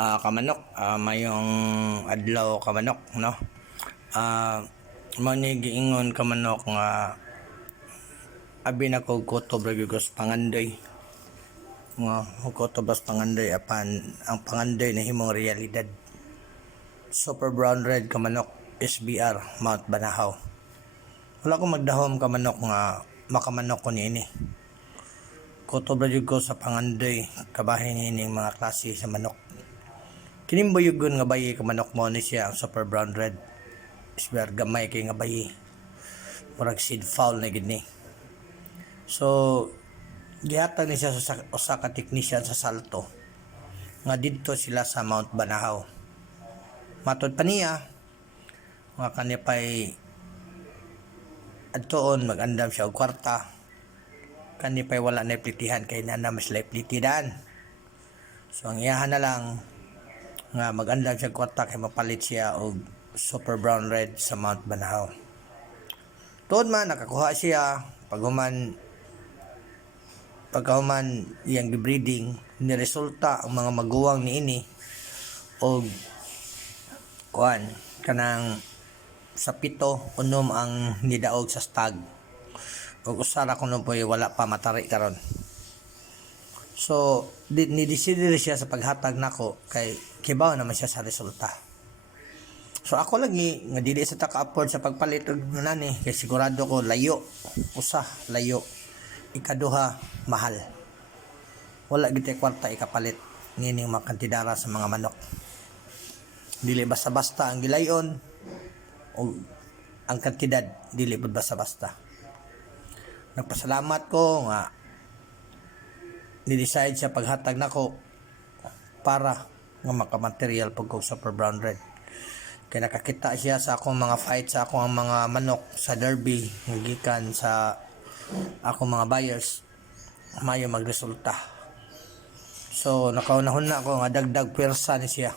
Kamanok, mayong adlaw kamanok, no? Mao ni giingon kamanok nga abi na ko kutob ra gyud sa pangandoy. Nga kutob sa pangandoy apan ang pangandoy na himong realidad. Super Brown Red kamanok, SBR Mount Banahaw. Wala ko magdahom kamanok nga makamanok ko niini. Kutob ra gyud ko sa pangandoy kabahin nining mga klase sa manok. Kining buyugon nga bayi ka manok mo ni siya ang Super Brown Red. Isber gamay kay nga bayi. Murag seed fowl na gid ni. So gihatag ni siya sa usa ka technician sa Salto. Nga didto sila sa Mount Banahaw. Matod pa niya nga kanipay adtoon magandam siya og kwarta. Kanipay wala na plitihan kay nana mas lay plitidan. So ang iyahan na lang nga magandang siya kwarta kay mapalit siya og Super Brown Red sa Mount Banahaw. Tuod man nakakuha siya paghuman iyang breeding ni resulta ang mga maguwang niini og kanang sa 7 unom ang nidaog sa stag og usara kuno po wala pa matari karon. So, ni-decide siya sa paghatag nako kay kibaw naman siya sa resulta. So, ako lagi nga dili sa taka-afford sa pagpalit og nani kay sigurado ko layo. Layo. Ikaduha, mahal. Wala gid kwarta ikapalit nining mga kantidara sa mga manok. Dili basta-basta ang gilayon o ang kantidad dili pud basta-basta. Nagpasalamat ko nga ni-decide siya paghatag nako para nga makamaterial pag kong Super Brown Red. Kaya nakakita siya sa akong mga fight sa akong mga manok sa derby gikan sa akong mga buyers mayo magresulta. So nakaunahon na ako nga dagdag pwersa ni siya.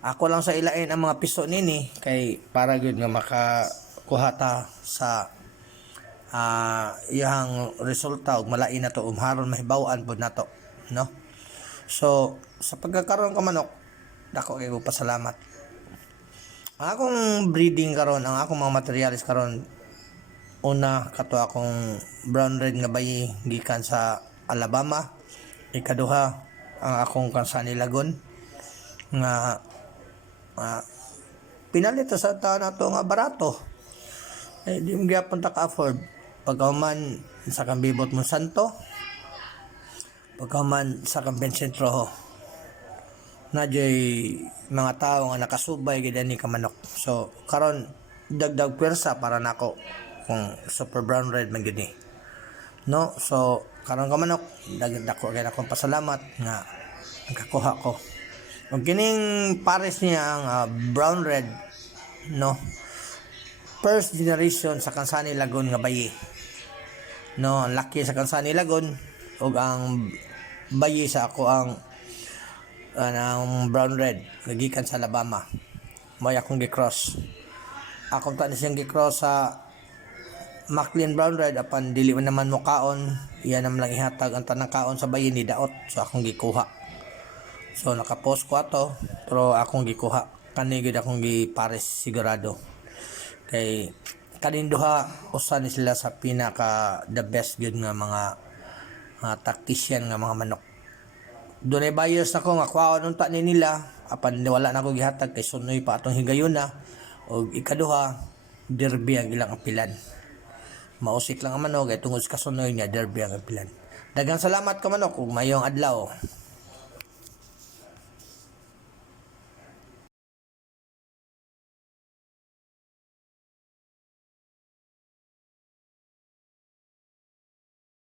Ako lang sa ilain ang mga piso nini kay para gyud nga makakuha ta sa iyang resulta ug malain na to haron mahibaw-an pud nato, no? So sa pagkakaroon ka manok dako kay ko pasalamat. Ang akong breeding karon, ang akong mga materials karon, una kato akong brown red nga bayi gikan sa Alabama. Ikaduha ang akong Kansani Lagon nga pinalit sa taon nato nga barato. Di mo gyapon ta ka-afford. Pagkaman sa Kambibot Monsanto, pagkaman sa Kampensentro, nadyo'y mga tao nga nakasubay gid ni kamanok. So karon dagdag pwersa para nako kung Super Brown Red man gid ni, no? So karon kamanok dagdag ko kay akong pasalamat nga nakakuha ko og kining pares niya ang Brown Red, no? First generation sa Kansani Lagon nga bayi, no? Ang laki sa Kansani Lagon ug ang bayi sa ako ang Brown Red nagikan sa Alabama. May akong gi-cross. Akong tanis siyang gi-cross sa Maclean Brown Red apan dili man naman mo kaon, iya naman lang ihatag ang tanang kaon sa bayi ni daot. So akong gikuha. So naka-post ko ato pero akong gikuha. Kani gid akong gipares sigurado. Kay kanin duha usa ni sila sa pinaka the best gyud nga mga tactician nga mga manok. Dunay buyers nako nga kwaon unta ni nila apan wala na ko gihatag kay sunoy pa atong higayon na og ikaduha derby ang ilang apilan. Mausik lang ang manok kay tungod sa kasunoy niya derby ang apilan. Daghang salamat ka manok ug mayong adlaw.